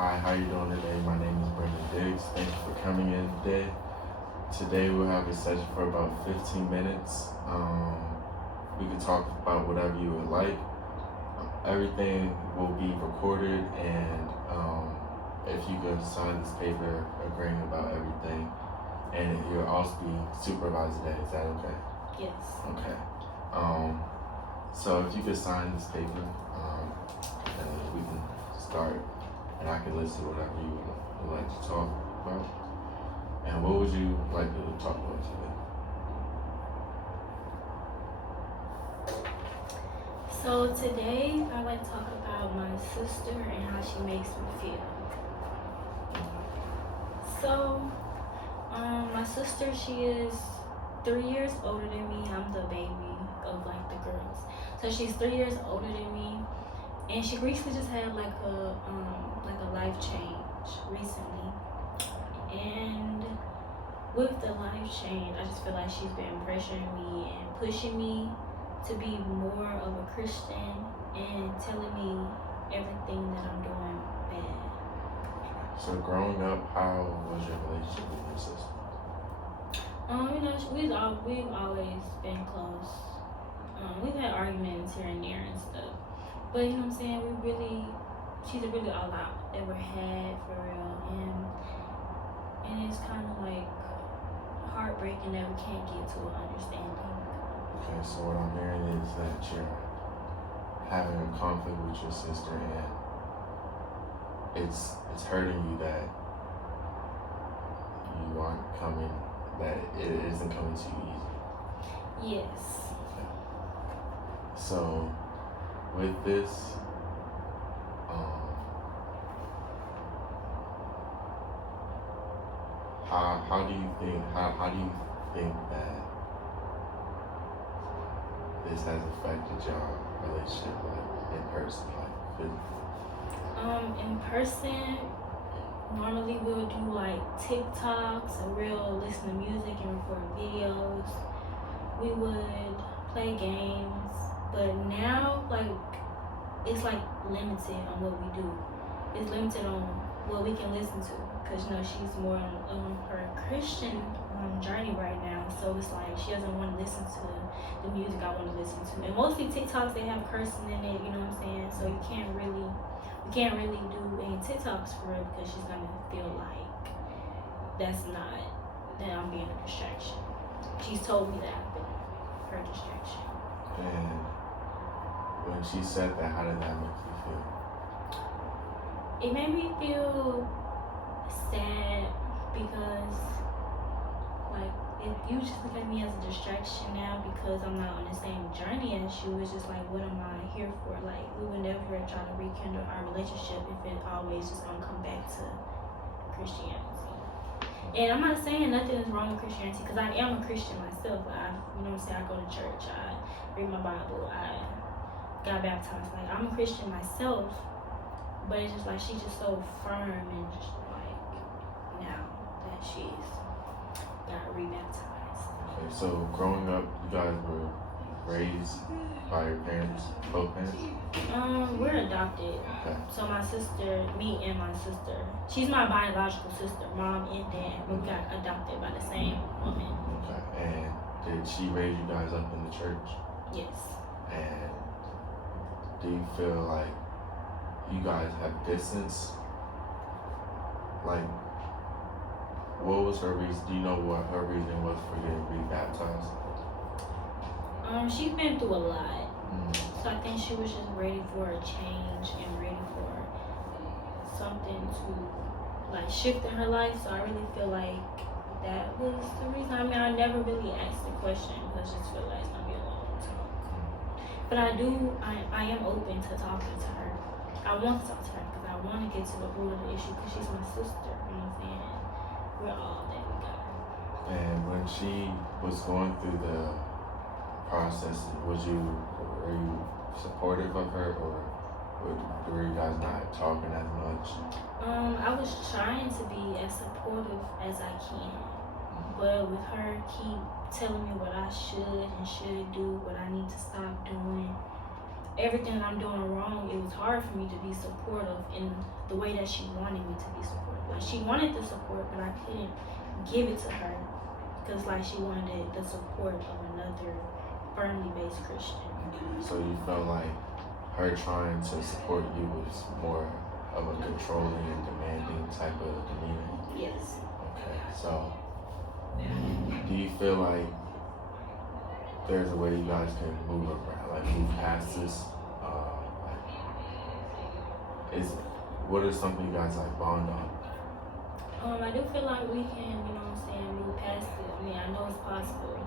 Hi, how you doing today? My name is Brendan Diggs. Thank you for coming in today. Today we'll have a session for about 15 minutes. We can talk about whatever you would like. Everything will be recorded, and if you could sign this paper agreeing about everything, and you'll also be supervised today. Is that okay? Yes. Okay. So if you could sign this paper, and we can start, and I can listen to whatever you would like to talk about. And what would you like to talk about today? So today I'd like to talk about my sister and how she makes me feel. So, my sister, she is 3 years older than me. I'm the baby of like the girls. So she's 3 years older than me, and she recently just had like a life change recently. And with the life change, I just feel like she's been pressuring me and pushing me to be more of a Christian and telling me everything that I'm doing bad. So growing up, how was your relationship with your sister? We've always been close. We've had arguments here and there and stuff, but you know what I'm saying. She's really all I ever had for real, and it's kind of like heartbreaking that we can't get to an understanding. Okay, so what I'm hearing is that you're having a conflict with your sister, and it's hurting you that you aren't coming, that it isn't coming to you easy. Yes. Okay. So with this, how do you think that this has affected your relationship, like in person, like physically? In person, normally we'll do like TikToks and we'll listen to music and record videos. We would play games, but now like it's like limited on what we do. It's limited on what we can listen to, because you know she's more on her Christian journey right now. So it's like she doesn't want to listen to the music I want to listen to. And mostly TikToks, they have cursing in it. You know what I'm saying? So we can't really do any TikToks for her, because she's gonna feel like that I'm being a distraction. She's told me that I've been her distraction. And when she said that, how did that make you feel? It made me feel sad, because like if you just look at me as a distraction now because I'm not on the same journey as you, it's just like, what am I here for? Like, we would never try to rekindle our relationship if it always just gonna come back to Christianity. And I'm not saying nothing is wrong with Christianity, because I am a Christian myself. You know what I'm saying, I go to church, I read my Bible, I got baptized. Like, I'm a Christian myself, but it's just like she's just so firm, and just like now that she's got rebaptized. Okay, so growing up, you guys were raised by your parents, both parents? We're adopted. Okay. So my sister, me and my sister, she's my biological sister, mom and dad. We got adopted by the same woman. Okay, and did she raise you guys up in the church? Yes. And do you feel like you guys have distance? Like, what was her reason? Do you know what her reason was for getting rebaptized? She's been through a lot. Mm-hmm. So I think she was just ready for a change and ready for something to like shift in her life. So I really feel like that was the reason. I mean, I never really asked the question, because I just feel like it's gonna be a long talk. But I am open to talking to her. I want to talk to her because I want to get to the root of the issue, because she's my sister. You know what I'm saying? We're all that we got. And when she was going through the process, were you supportive of her, or were you guys not talking as much? I was trying to be as supportive as I can, but with her keep telling me what I should and shouldn't do, what I need to stop doing, everything that I'm doing wrong, it was hard for me to be supportive in the way that she wanted me to be supportive. Like, she wanted the support, but I couldn't give it to her because, like, she wanted the support of another firmly based Christian. So you felt like her trying to support you was more of a controlling and demanding type of demeanor? Yes. Okay, so do you feel like there's a way you guys can move around, like move past this? What is something you guys like bond on? I do feel like we can, you know what I'm saying, move past it. I mean, I know it's possible.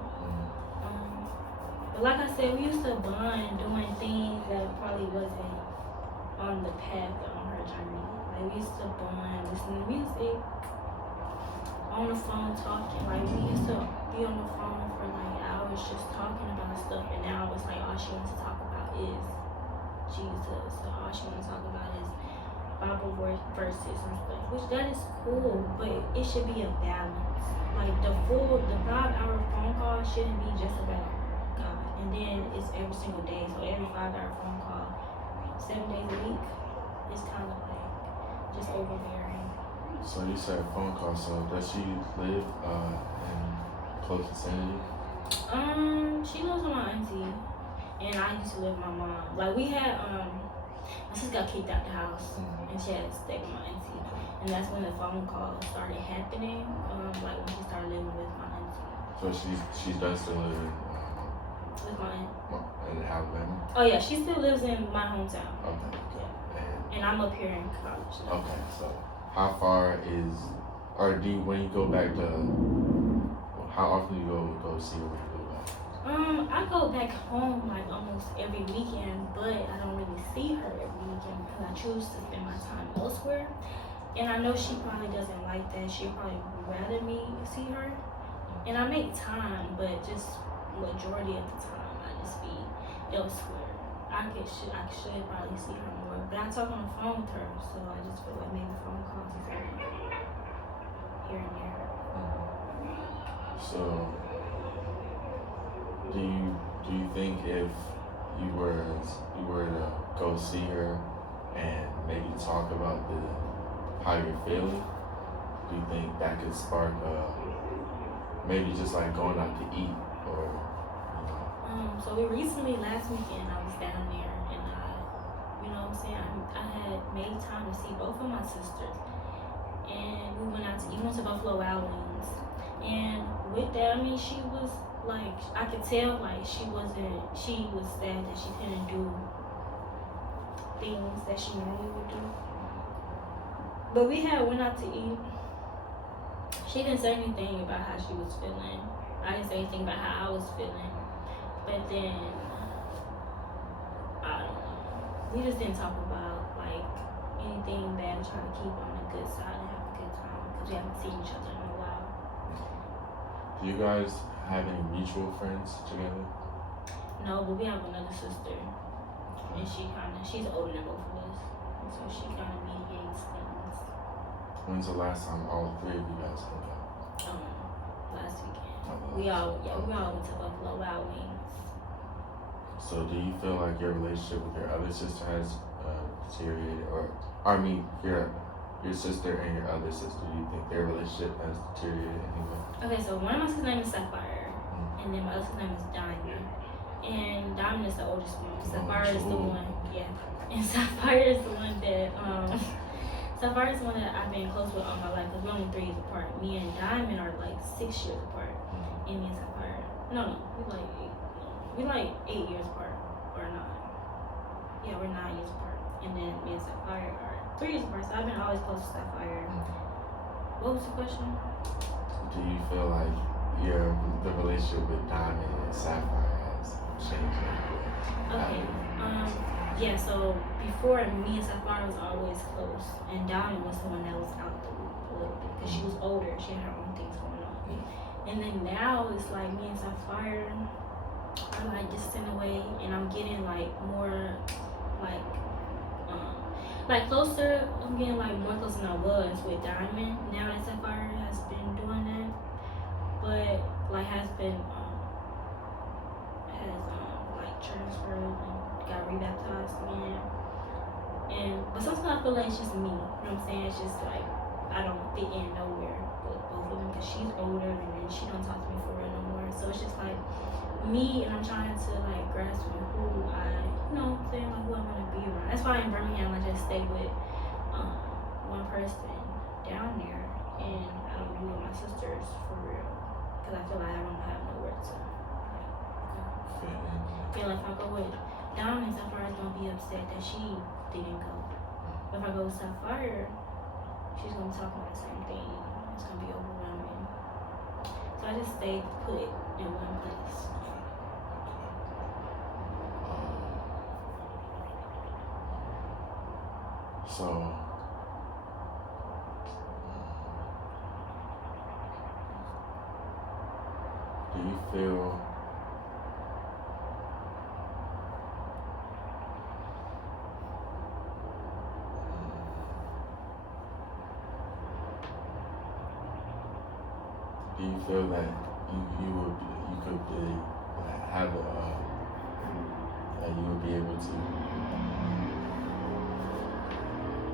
But like I said, we used to bond doing things that probably wasn't on the path or on her journey. Like, we used to bond, listening to music, on the phone talking. Like, we used to be on the phone for like hours just talking about stuff, and now it's like all she wants to talk about is Jesus. So all she wants to talk about is Bible verses and stuff, which that is cool, but it should be a balance. Like, the 5-hour phone call shouldn't be just about God, and then it's every single day. So every 5-hour phone call, 7 days a week, it's kind of like just overbearing. So you said phone call. So does she live in close vicinity? She lives with my auntie, and I used to live with my mom. Like, we had my sister got kicked out the house, and she had to stay with my auntie, and that's when the phone call started happening. Like when she started living with my auntie. So she does still live With my aunt. in Alabama? Oh yeah, she still lives in my hometown. Okay. And I'm up here in college. Okay, so how far is, or when you go back to, how often do you go see her when you go back? I go back home like almost every weekend, but I don't really see her every weekend because I choose to spend my time elsewhere. And I know she probably doesn't like that. She'd probably rather me see her. And I make time, but just majority of the time I just be elsewhere. I should probably see her more, but I talk on the phone with her, so I just feel like maybe phone calls is like here and there. So do you think if you were to go see her and maybe talk about how you're feeling, do you think that could spark maybe just like going out to eat or? So we recently, last weekend, I was down there, and you know what I'm saying, I had made time to see both of my sisters, and we went out to eat. We went to Buffalo Wild Wings, and with that, I mean, she was like, I could tell like she was sad that she couldn't do things that she normally would do. But we went out to eat. She didn't say anything about how she was feeling. I didn't say anything about how I was feeling. But then, I don't know. We just didn't talk about like anything bad. We trying to keep on the good side and have a good time because we haven't seen each other in a while. Do you guys have any mutual friends together? No, but we have another sister, and she's older than both of us, and so she kind of mediates things. When's the last time all three of you guys hung out? Last weekend. We all went to Buffalo Wild Wings. So do you feel like your relationship with your other sister has deteriorated, or I mean your sister and your other sister, do you think their relationship has deteriorated anyway? Okay, so one of my sisters' name is Sapphire, and then my other sister's name is Diamond. And Diamond is the oldest one. Sapphire is the one, and Sapphire is the one that Sapphire is the one that I've been close with all my life because we're only 3 years apart. Me and Diamond are like 6 years apart, and me and Sapphire, no, we're like 8 years apart, or 9. Yeah, we're 9 years apart, and then me and Sapphire are 3 years apart. So I've been always close to Sapphire. What was the question? Do you feel like the relationship with Diamond and Sapphire has changed? Okay. Yeah, so before, me and Sapphire was always close, and Diamond was the one that was out the loop a little bit because she was older. She had her own things going on. And then now it's like me and Sapphire are like distant away, and I'm getting like more like closer. I'm getting like more closer than I was with Diamond now that Sapphire has been doing that, but like has like transferred and got rebaptized again. But sometimes I feel like it's just me. You know what I'm saying? It's just like I don't fit in nowhere with both of them because she's older and then she don't talk to me for real no more. So it's just like me, and I'm trying to like grasp on who I, you know, what I'm saying, like who I want to be around. That's why in Birmingham I just stay with one person down there, and I don't be with my sisters for real because I feel like I don't have nowhere to go. Feel like if I go with Diamond, Sapphire's gonna be upset that she didn't go. If I go with Sapphire, she's gonna talk about the same thing. It's gonna be overwhelming. So I just stay put in one place. So do you feel that you could be have that you would be able to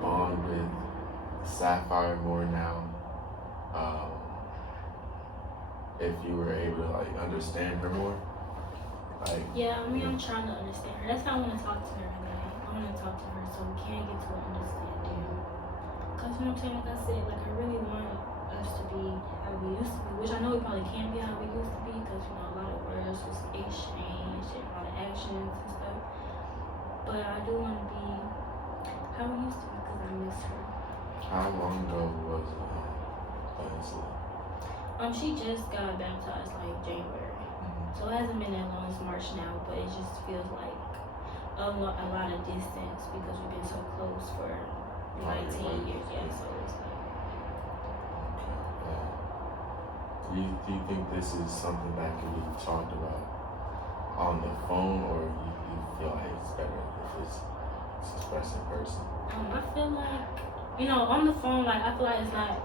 bond with Sapphire more now, if you were able to like understand her more? Like, yeah, I mean, I'm trying to understand her. That's why I want to talk to her today. I want to talk to her so we can get to an understanding. Cause you know what I'm saying? Like I said, like I really want us to be how we used to be, which I know we probably can't be how we used to be, because you know a lot of words was exchanged and a lot of actions and stuff. But I do want to be how we used to be because I miss her. How long ago was that incident? She just got baptized like January. So it hasn't been that long. It's March now, but it just feels like a lot of distance because we've been so close for 19 years. Yeah, so it's like. Do you think this is something that can be talked about on the phone, or you feel like it's better if it's expressed in person? I feel like, you know, on the phone, like I feel like it's not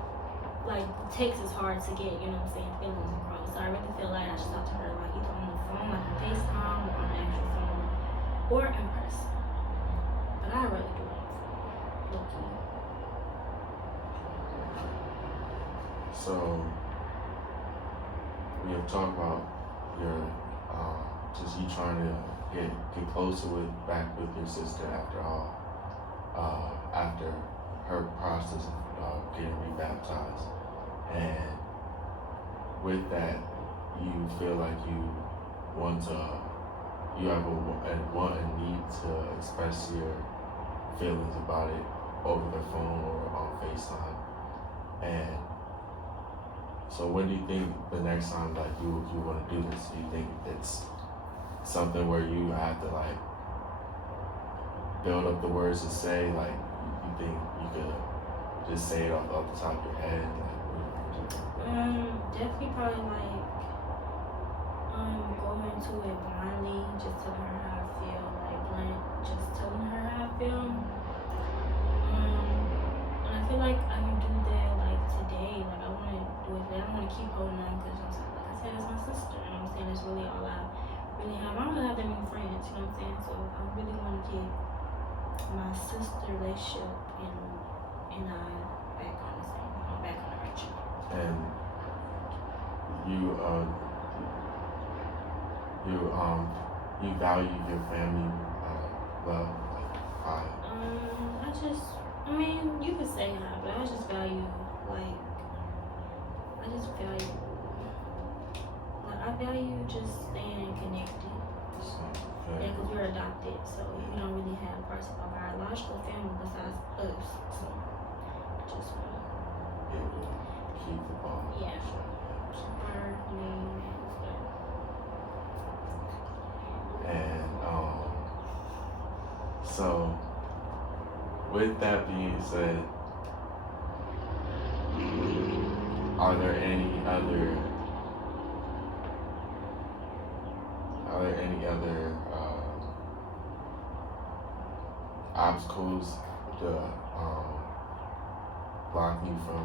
like text is hard to get, you know what I'm saying, feelings across. So I really feel like I should talk to her like either on the phone, like on FaceTime, or on the actual phone, or in person. But I really do it low key. So we have talked about your just you trying to get closer back with your sister after all, after her process of getting rebaptized, and with that, you feel like you have a want and need to express your feelings about it over the phone or on FaceTime, and so when do you think the next time like you want to do this? Do you think it's something where you have to like build up the words to say, like you think you could just say it off the top of your head? Definitely probably like going into it blindly, just telling her how I feel, like blunt, just telling her how I feel. And I feel like I can do that like today. Like I want to do it today. I don't want to keep holding on because like I said, it's my sister. You know what I'm saying? That's really all I really have. I don't really have that many friends. You know what I'm saying? So I really want to get my sister relationship and I back on the same, back on the right track. And you value your family well, like I mean, you could say that, but I just value just staying connected. Yeah, because we're adopted, so we don't really have parts of our biological family besides us. So I just want to keep the bond. Yeah. Our name and so with that being said, are there any other obstacles to block you from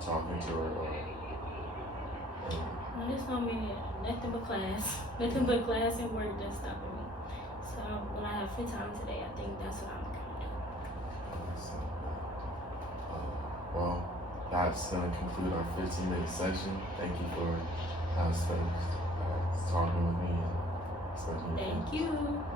talking to her? There's no many, nothing but class and work that's stopping me. So when I have free time today, I think that's what I'm gonna do. So, well, that's going to conclude our 15-minute session. Thank you for talking with me and expressing your Thank you.